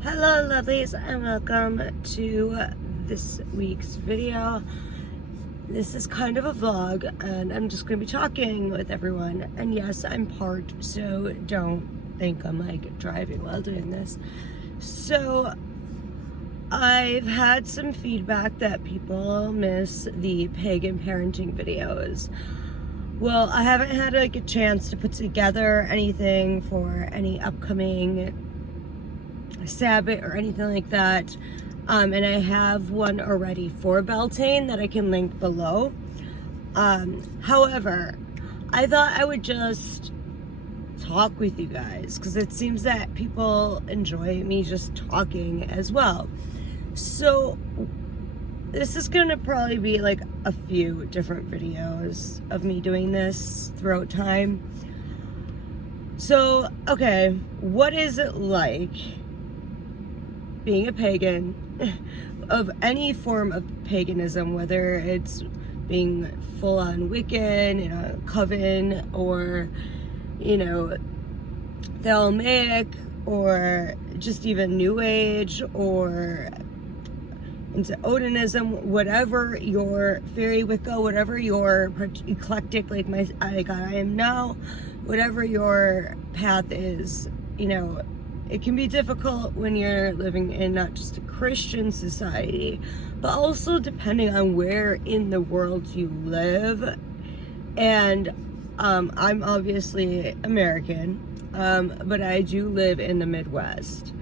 Hello lovelies and welcome to this week's video. This is kind of a vlog and I'm just going to be talking with everyone, and yes, I'm parked, so don't think I'm like driving while doing this. So I've had some feedback that people miss the pagan parenting videos. Well, I haven't had like a chance to put together anything for any upcoming Sabbath or anything like that, and I have one already for Beltane that I can link below. However, I thought I would just talk with you guys because it seems that people enjoy me just talking as well. So this is gonna probably be like a few different videos of me doing this throughout time. So, okay, what is it like being a pagan, of any form of paganism, whether it's being full-on Wiccan in a coven, or, you know, Thelemic, or just even New Age, or into Odinism, whatever your fairy Wicca, whatever your eclectic, like I am now, whatever your path is, you know, it can be difficult when you're living in not just a Christian society, but also depending on where in the world you live. And I'm obviously American, but I do live in the Midwest.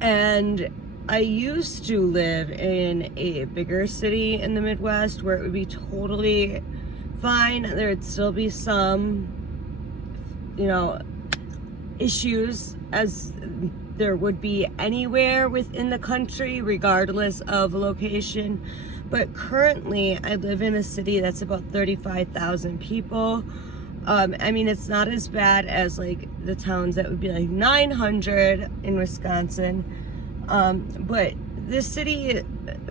And I used to live in a bigger city in the Midwest where it would be totally fine. There'd still be some, you know, issues as there would be anywhere within the country, regardless of location. But currently I live in a city that's about 35,000 people. I mean, it's not as bad as like the towns that would be like 900 in Wisconsin. But this city,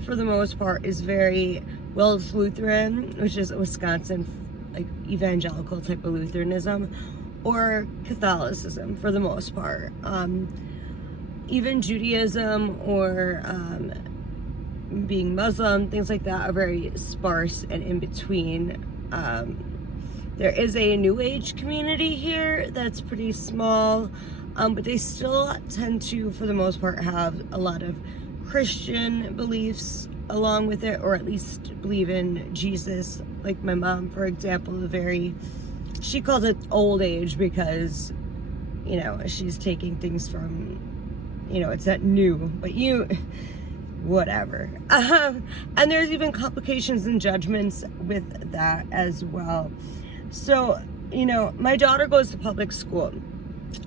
for the most part, is very, well, it's Lutheran, which is Wisconsin, like evangelical type of Lutheranism, or Catholicism for the most part. Even Judaism or being Muslim, things like that are very sparse and in between. There is a New Age community here that's pretty small, but they still tend to, for the most part, have a lot of Christian beliefs along with it, or at least believe in Jesus. Like my mom, for example, she calls it old age because, you know, she's taking things from, you know, it's not new, but whatever. And there's even complications and judgments with that as well. So, you know, my daughter goes to public school.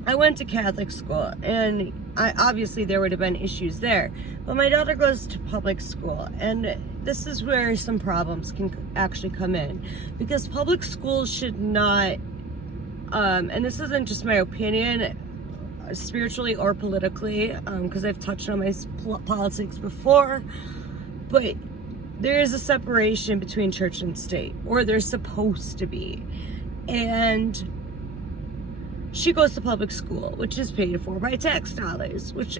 I went to Catholic school, and obviously there would have been issues there. But my daughter goes to public school, and this is where some problems can actually come in. Because public schools should not, and this isn't just my opinion, spiritually or politically, because I've touched on my politics before, but there is a separation between church and state, or there's supposed to be. And she goes to public school, which is paid for by tax dollars, which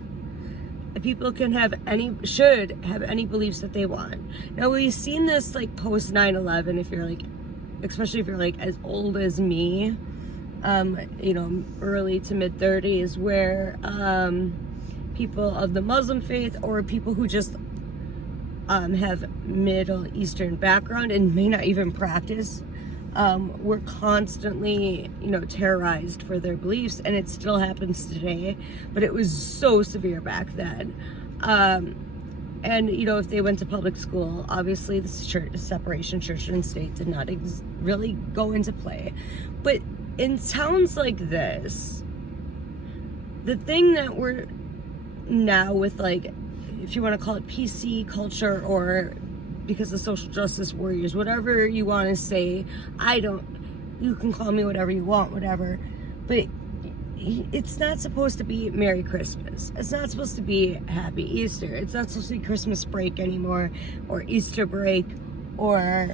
people can have should have any beliefs that they want. Now, we've seen this like post 9/11, if you're like, especially if you're like as old as me, you know, early to mid 30s, where people of the Muslim faith, or people who just have Middle Eastern background and may not even practice, were constantly, you know, terrorized for their beliefs, and it still happens today, but it was so severe back then. And, you know, if they went to public school, obviously the separation church and state did not really go into play. But in towns like this, the thing that we're now with, like, if you want to call it PC culture, or because of social justice warriors, whatever you want to say, you can call me whatever you want, whatever, but it's not supposed to be Merry Christmas. It's not supposed to be Happy Easter. It's not supposed to be Christmas break anymore, or Easter break, or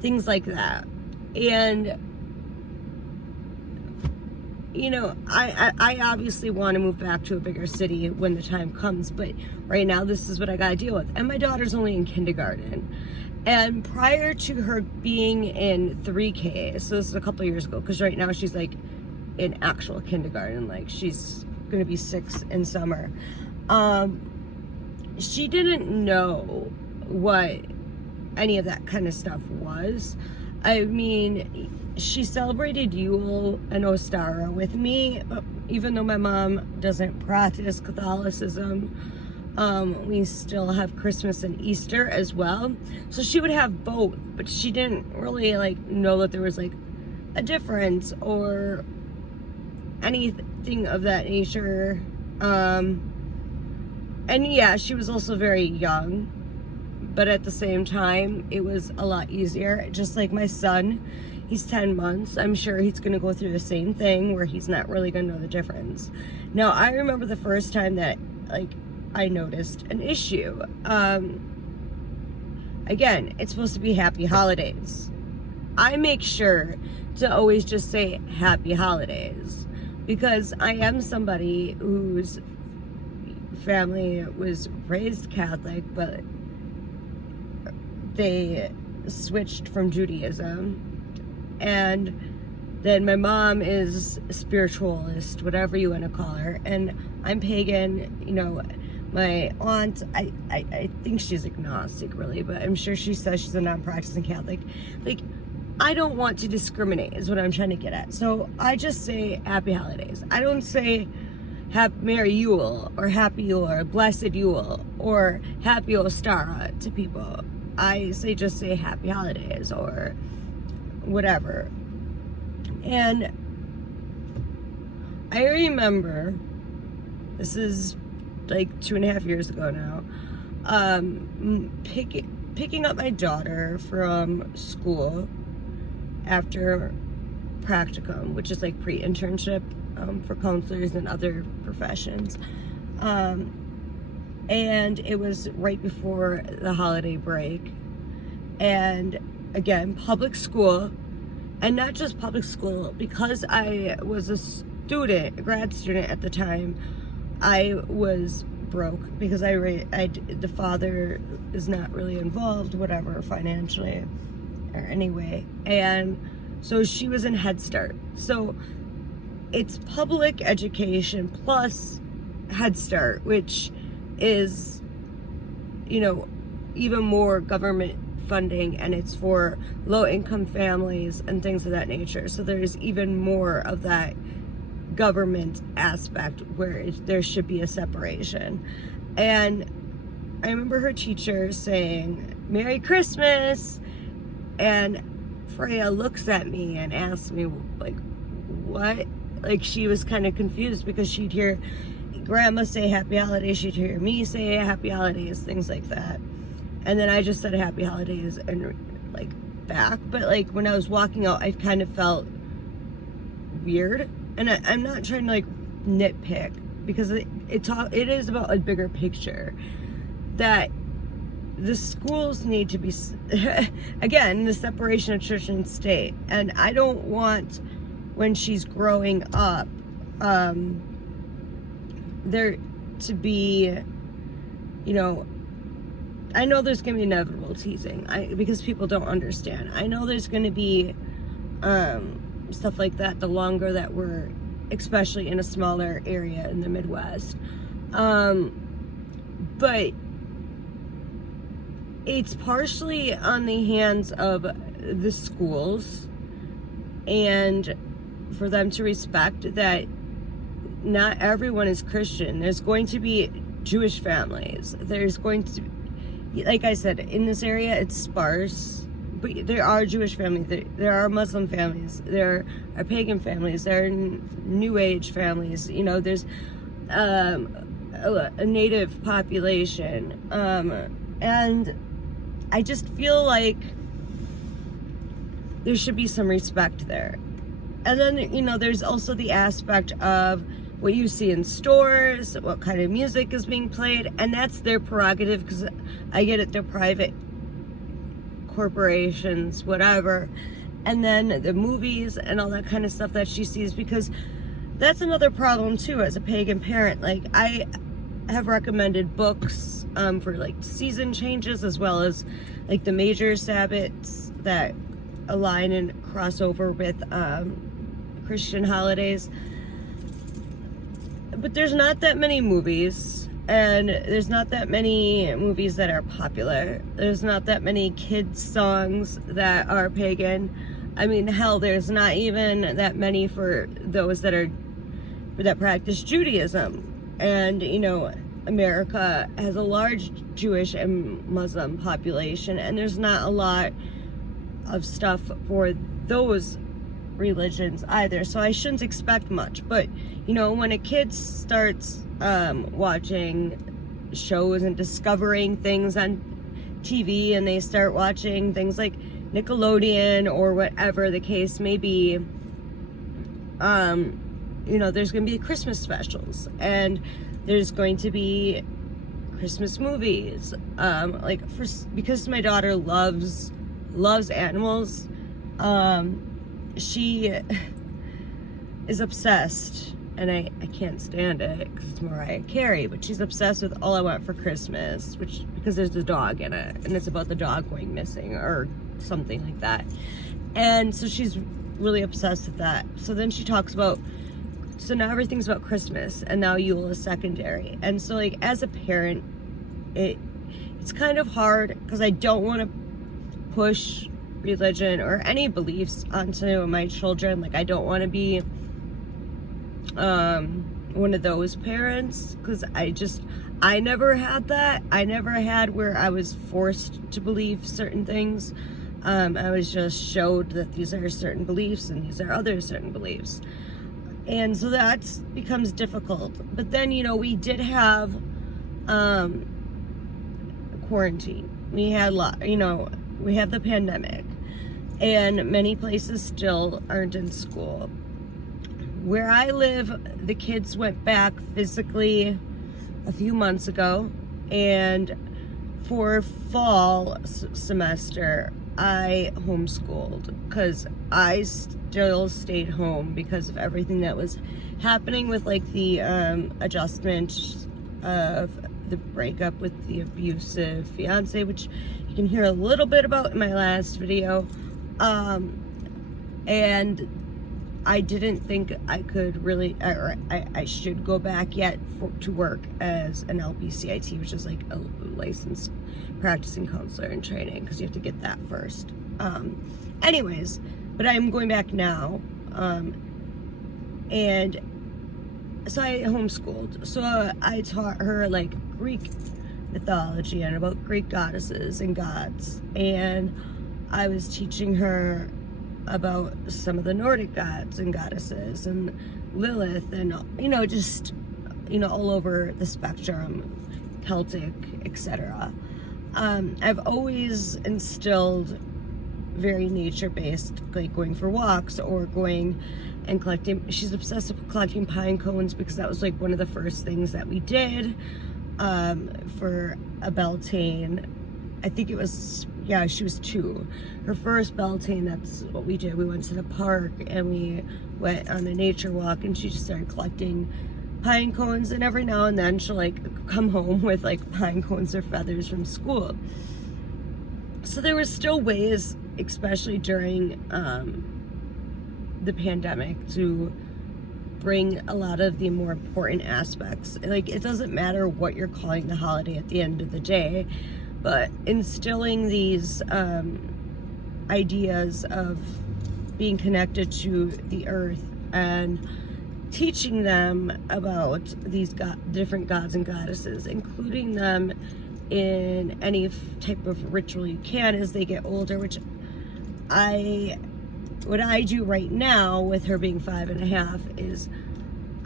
things like that. And you know, I obviously want to move back to a bigger city when the time comes, but right now this is what I gotta deal with. And my daughter's only in kindergarten. And prior to her being in 3K, so this is a couple of years ago, because right now she's like in actual kindergarten, like she's gonna be 6 in summer. She didn't know what any of that kind of stuff was. I mean, she celebrated Yule and Ostara with me, even though my mom doesn't practice Catholicism. We still have Christmas and Easter as well. So she would have both, but she didn't really like know that there was like a difference or anything of that nature. And yeah, she was also very young, but at the same time, it was a lot easier. Just like my son, he's 10 months. I'm sure he's going to go through the same thing where he's not really going to know the difference. Now, I remember the first time that, like, I noticed an issue. Again, it's supposed to be happy holidays. I make sure to always just say happy holidays because I am somebody whose family was raised Catholic, but they switched from Judaism. And then my mom is a spiritualist, whatever you want to call her, and I'm pagan. You know, my aunt, I think she's agnostic really, but I'm sure she says she's a non-practicing Catholic. Like, I don't want to discriminate is what I'm trying to get at. So I just say happy holidays. I don't say Merry Yule or Happy Yule or Blessed Yule or Happy Ostara to people. I just say happy holidays or whatever. And I remember, this is like 2.5 years ago now, picking up my daughter from school after practicum, which is like pre-internship for counselors and other professions. And it was right before the holiday break. And again, public school, and not just public school, because I was a grad student at the time, I was broke because the father is not really involved, whatever, financially or anyway. And so she was in Head Start. So it's public education plus Head Start, which is, you know, even more government funding, and it's for low-income families and things of that nature. So there's even more of that government aspect where there should be a separation. And I remember her teacher saying, "Merry Christmas," and Freya looks at me and asks me, like, what? Like, she was kind of confused because she'd hear Grandma say happy holidays, she'd hear me say happy holidays, things like that. And then I just said happy holidays and like back. But like when I was walking out, I kind of felt weird. And I'm not trying to like nitpick because it is about a bigger picture that the schools need to be, again, the separation of church and state. And I don't want, when she's growing up, there to be, you know, I know there's going to be inevitable teasing because people don't understand. I know there's going to be stuff like that the longer that we're, especially in a smaller area in the Midwest. But it's partially on the hands of the schools and for them to respect that not everyone is Christian. There's going to be Jewish families. There's going to be, like I said, in this area, it's sparse, but there are Jewish families, there are Muslim families, there are pagan families, there are New Age families, you know, there's a native population, and I just feel like there should be some respect there. And then, you know, there's also the aspect of what you see in stores, what kind of music is being played, and that's their prerogative, because I get it, they're private corporations, whatever. And then the movies and all that kind of stuff that she sees, because that's another problem too as a pagan parent. Like, I have recommended books for like season changes, as well as like the major Sabbaths that align and cross over with Christian holidays. But there's not that many movies, and there's not that many movies that are popular. There's not that many kids songs that are pagan. I mean, hell, there's not even that many for those that practice Judaism. And, you know, America has a large Jewish and Muslim population, and there's not a lot of stuff for those religions either. So I shouldn't expect much. But, you know, when a kid starts watching shows and discovering things on TV, and they start watching things like Nickelodeon or whatever the case may be, you know, there's going to be Christmas specials, and there's going to be Christmas movies. Because my daughter loves animals, she is obsessed, and I can't stand it because it's Mariah Carey, but she's obsessed with All I Want for Christmas, because there's a dog in it, and it's about the dog going missing or something like that. And so she's really obsessed with that. So then she talks about, so now everything's about Christmas, and now Yule is secondary. And so, like, as a parent, it's kind of hard because I don't want to push religion or any beliefs onto my children. Like, I don't want to be one of those parents, because I never had that. I never had where I was forced to believe certain things. I was just showed that these are certain beliefs and these are other certain beliefs. And so that becomes difficult. But then, you know, we did have quarantine. We had we have the pandemic, and many places still aren't in school. Where I live, the kids went back physically a few months ago, and for fall semester, I homeschooled because I still stayed home because of everything that was happening with, like, the adjustment of the breakup with the abusive fiance, which you can hear a little bit about in my last video. And I didn't think I could really, or I should go back yet to work as an LPCIT, which is like a licensed practicing counselor in training, because you have to get that first. Anyways, but I'm going back now. And so I homeschooled. So I taught her, like, Greek mythology and about Greek goddesses and gods. And I was teaching her about some of the Nordic gods and goddesses and Lilith, and, you know, just, you know, all over the spectrum, Celtic, etc. I've always instilled very nature-based, like going for walks or going and collecting. She's obsessed with collecting pine cones because that was like one of the first things that we did for a Beltane. I think it was, yeah, she was 2. Her first Beltane, that's what we did. We went to the park and we went on a nature walk, and she just started collecting pine cones, and every now and then she'll, like, come home with, like, pine cones or feathers from school. So there was still ways, especially during the pandemic, to bring a lot of the more important aspects. Like, it doesn't matter what you're calling the holiday at the end of the day, but instilling these ideas of being connected to the earth and teaching them about these different gods and goddesses, including them in any type of ritual you can as they get older, which what I do right now with her being 5.5 is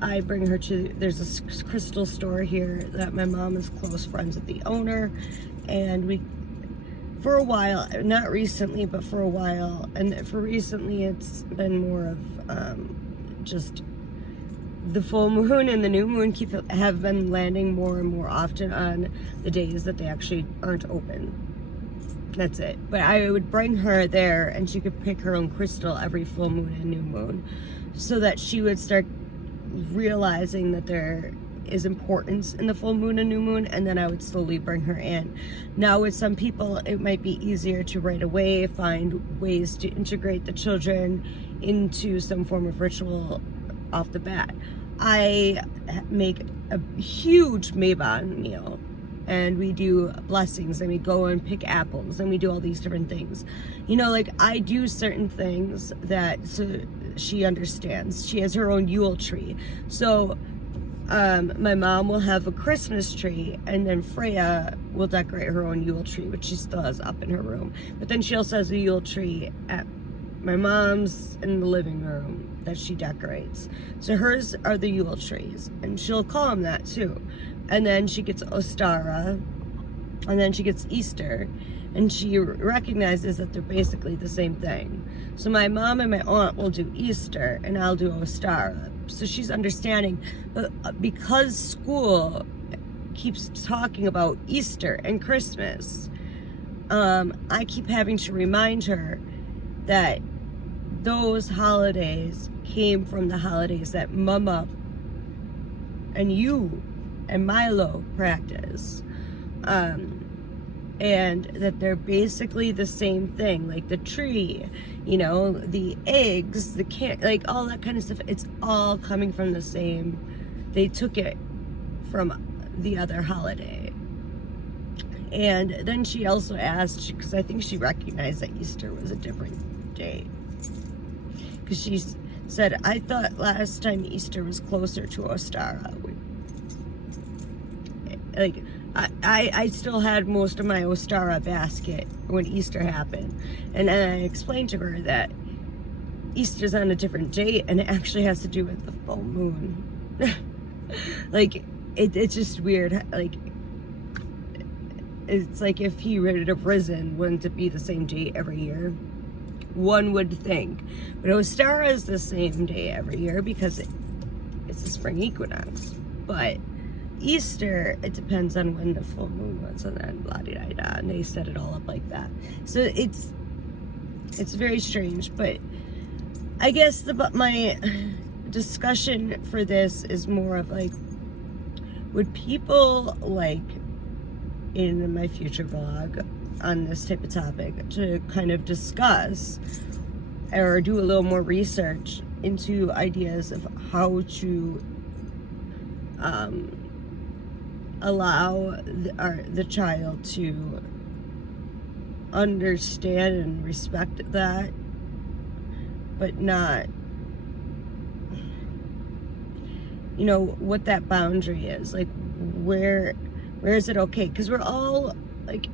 I bring her to, there's a crystal store here that my mom is close friends with the owner, and we, for a while, not recently, but for a while, and for recently it's been more of just the full moon and the new moon have been landing more and more often on the days that they actually aren't open. That's it. But I would bring her there, and she could pick her own crystal every full moon and new moon, so that she would start realizing that there is importance in the full moon and new moon, and then I would slowly bring her in. Now with some people, it might be easier to right away find ways to integrate the children into some form of ritual off the bat. I make a huge Mabon meal, and we do blessings, and we go and pick apples, and we do all these different things. You know, like, I do certain things that so she understands. She has her own Yule tree. So my mom will have a Christmas tree, and then Freya will decorate her own Yule tree, which she still has up in her room. But then she also has a Yule tree at my mom's in the living room that she decorates. So hers are the Yule trees, and she'll call them that too. And then she gets Ostara, and then she gets Easter, and she recognizes that they're basically the same thing. So my mom and my aunt will do Easter, and I'll do Ostara. So she's understanding, but because school keeps talking about Easter and Christmas, I keep having to remind her that those holidays came from the holidays that Mama and you and Milo practice, and that they're basically the same thing. Like the tree, you know, the eggs, the like all that kind of stuff, it's all coming from the same. They took it from the other holiday. And then she also asked, because I think she recognized that Easter was a different day, because she said, I thought last time Easter was closer to Ostara. Like, I still had most of my Ostara basket when Easter happened. And then I explained to her that Easter's on a different date, and it actually has to do with the full moon. Like, it's just weird. Like, it's like if he would have risen, wouldn't it be the same date every year? One would think. But Ostara is the same day every year because it's the spring equinox. But Easter, it depends on when the full moon was, and then blah-de-da-da, and they set it all up like that. So it's very strange, but I guess my discussion for this is more of like, would people like in my future vlog on this type of topic to kind of discuss or do a little more research into ideas of how to allow the child to understand and respect that, but not, you know, what that boundary is. Like, where is it okay? Because we're all, like,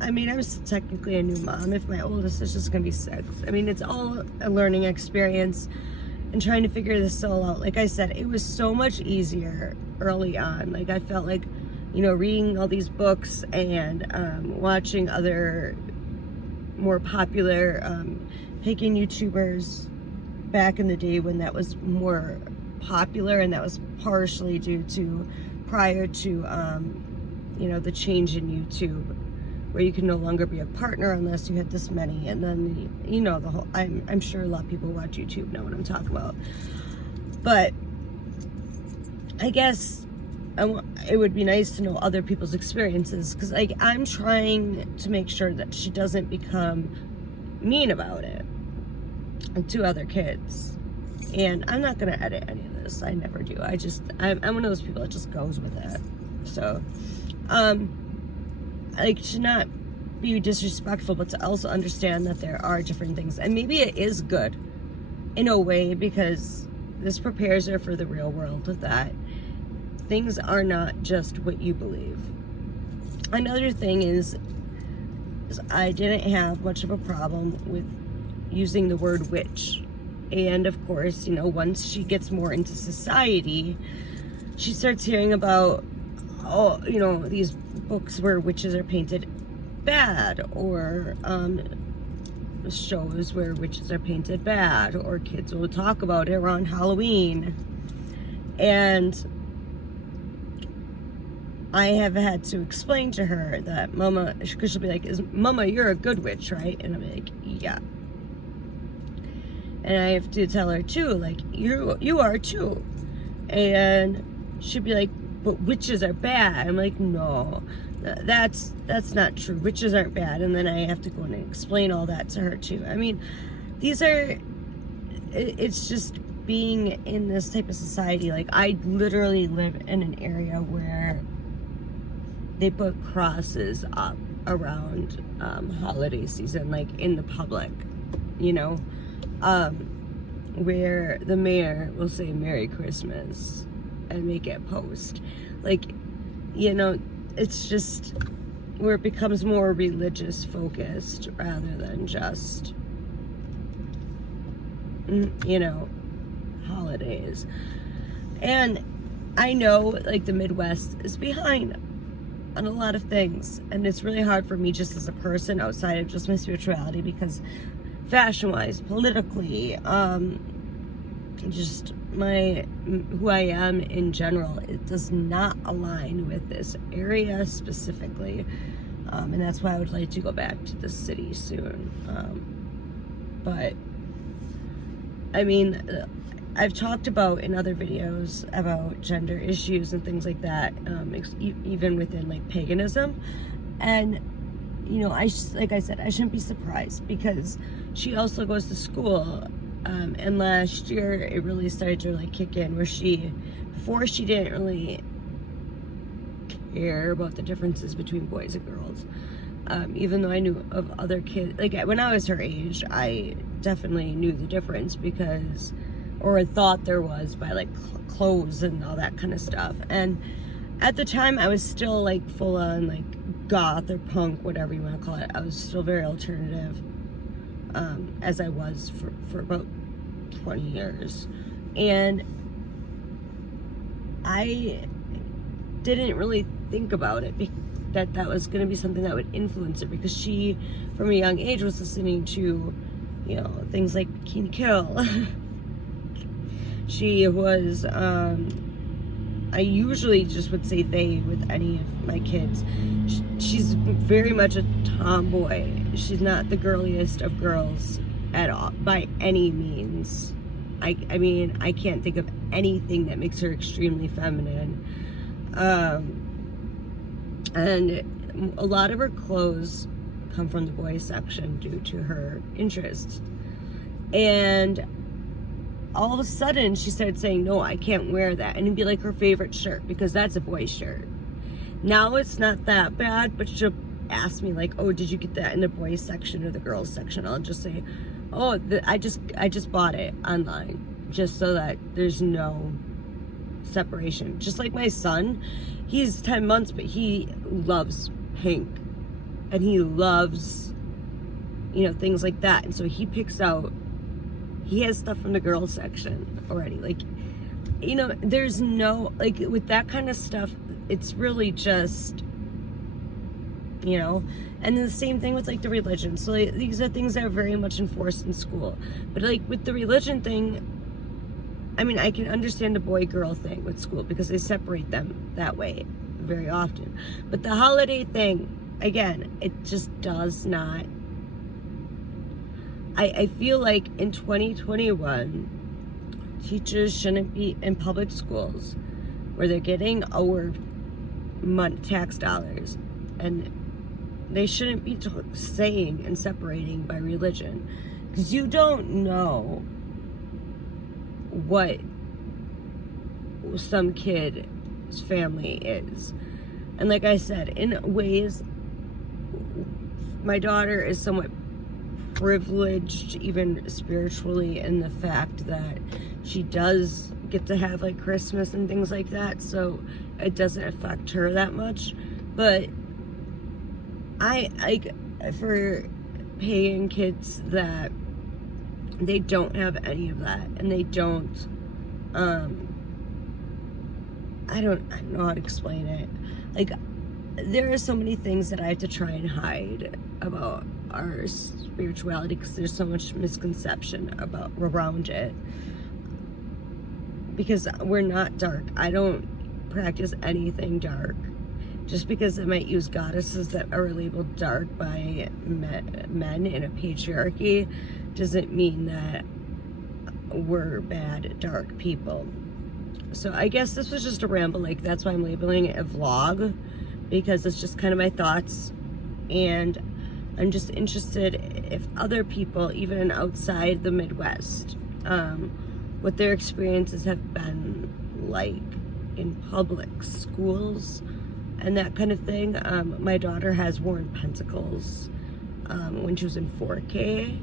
I mean, I was technically a new mom if my oldest is just gonna be 6. I mean, it's all a learning experience and trying to figure this all out. Like I said, it was so much easier early on. Like, I felt like, you know, reading all these books and watching other more popular Pagan YouTubers back in the day when that was more popular, and that was partially due to prior to you know, the change in YouTube, where you can no longer be a partner unless you had this many, and then, you know, the whole, I'm sure a lot of people who watch YouTube know what I'm talking about. But I guess it would be nice to know other people's experiences, because, like, I'm trying to make sure that she doesn't become mean about it to other kids. And I'm not gonna edit any of this. I never do. I'm one of those people that just goes with it. So like, to not be disrespectful, but to also understand that there are different things, and maybe it is good in a way, because this prepares her for the real world, that things are not just what you believe. Another thing is I didn't have much of a problem with using the word witch. And of course, you know, once she gets more into society, she starts hearing about, oh, you know, these books where witches are painted bad, or shows where witches are painted bad, or kids will talk about it around Halloween. And I have had to explain to her that Mama, because she'll be like, Mama, you're a good witch, right? And I'm like, yeah. And I have to tell her too, like, you are too. And she'd be like, but witches are bad. I'm like, no, that's not true. Witches aren't bad. And then I have to go and explain all that to her too. I mean, it's just being in this type of society. Like, I literally live in an area where they put crosses up around holiday season, like in the public, you know, where the mayor will say Merry Christmas and make it post. Like, you know, it's just where it becomes more religious focused rather than just, you know, holidays. And I know, like, the Midwest is behind on a lot of things, and it's really hard for me just as a person outside of just my spirituality, because fashion-wise, politically, just who I am in general, it does not align with this area specifically, and that's why I would like to go back to the city soon. But I mean, I've talked about in other videos about gender issues and things like that, even within like paganism, and you know, like I said, I shouldn't be surprised, because she also goes to school, and last year it really started to like kick in, where before she didn't really care about the differences between boys and girls, even though I knew of other kids, like when I was her age, I definitely knew the difference, because, or thought there was, by like clothes and all that kind of stuff. And at the time I was still like full on like goth or punk, whatever you want to call it. I was still very alternative, as I was for about 20 years. And I didn't really think about it, that was going to be something that would influence her, because she, from a young age, was listening to, you know, things like Bikini Kill. She was, I usually just would say they with any of my kids. She's very much a tomboy. She's not the girliest of girls at all, by any means. I mean, I can't think of anything that makes her extremely feminine. And a lot of her clothes come from the boys section due to her interests. And all of a sudden she started saying, no, I can't wear that. And it'd be like her favorite shirt, because that's a boy's shirt. Now it's not that bad, but she'll ask me like, oh, did you get that in the boys section or the girls section? I'll just say, oh, I just bought it online, just so that there's no separation. Just like my son, he's 10 months, but he loves pink, and he loves, you know, things like that. And so he has stuff from the girls section already. Like, you know, there's no, like, with that kind of stuff, it's really just, you know. And then the same thing with like the religion. So like, these are things that are very much enforced in school. But like with the religion thing, I mean, I can understand the boy-girl thing with school, because they separate them that way very often. But the holiday thing, again, it just does not. I feel like in 2021, teachers shouldn't be in public schools where they're getting our tax dollars, and they shouldn't be saying and separating by religion, because you don't know what some kid's family is. And like I said, in ways, my daughter is somewhat privileged, even spiritually, in the fact that she does get to have like Christmas and things like that, so it doesn't affect her that much. But I like, for pagan kids that they don't have any of that, and they don't, I don't know how to explain it. Like, there are so many things that I have to try and hide about our spirituality, because there's so much misconception around it. Because we're not dark. I don't practice anything dark. Just because I might use goddesses that are labeled dark by men in a patriarchy doesn't mean that were bad, dark people. So I guess this was just a ramble. Like, that's why I'm labeling it a vlog, because it's just kind of my thoughts, and I'm just interested if other people, even outside the Midwest, what their experiences have been like in public schools and that kind of thing. My daughter has worn pentacles when she was in 4K,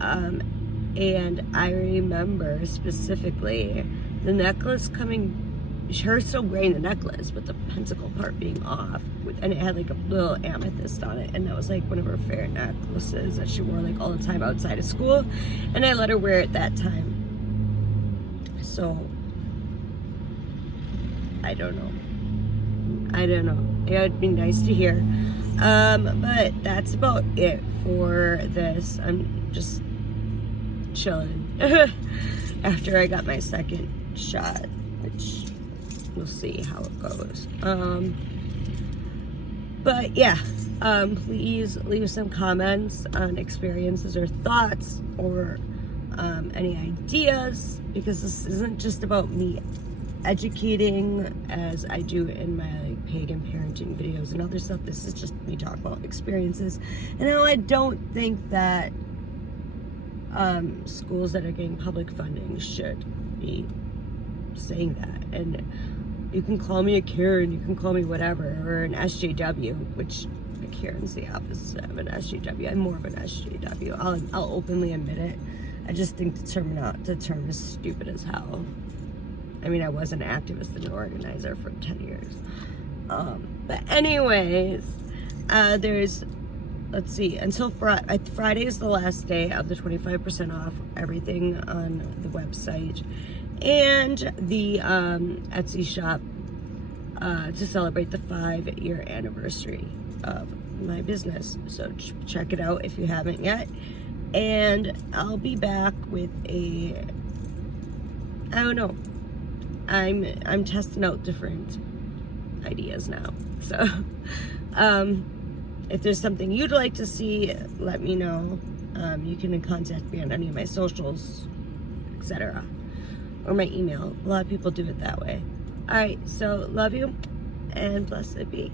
and I remember specifically the necklace coming, her still wearing the necklace, but the pentacle part being off, and it had like a little amethyst on it, and that was like one of her favorite necklaces that she wore like all the time outside of school, and I let her wear it that time. So I don't know. It would be nice to hear. But that's about it for this. I'm just chilling after I got my second shot, which we'll see how it goes. But yeah, please leave some comments on experiences or thoughts, or any ideas, because this isn't just about me educating as I do in my like pagan parenting videos and other stuff. This is just me talking about experiences, and how I don't think that schools that are getting public funding should be saying that. And you can call me a Karen, you can call me whatever, or an SJW, which a Karen's the opposite of an SJW. I'm more of an SJW. I'll openly admit it. I just think the term is stupid as hell. I mean, I was an activist and an organizer for 10 years. But anyways, there's, let's see, until Friday is the last day of the 25% off everything on the website and the Etsy shop to celebrate the 5-year anniversary of my business. So check it out if you haven't yet. And I'll be back with I don't know. I'm testing out different ideas now. So if there's something you'd like to see, let me know. You can contact me on any of my socials, etc., or my email. A lot of people do it that way. All right, so love you and blessed be.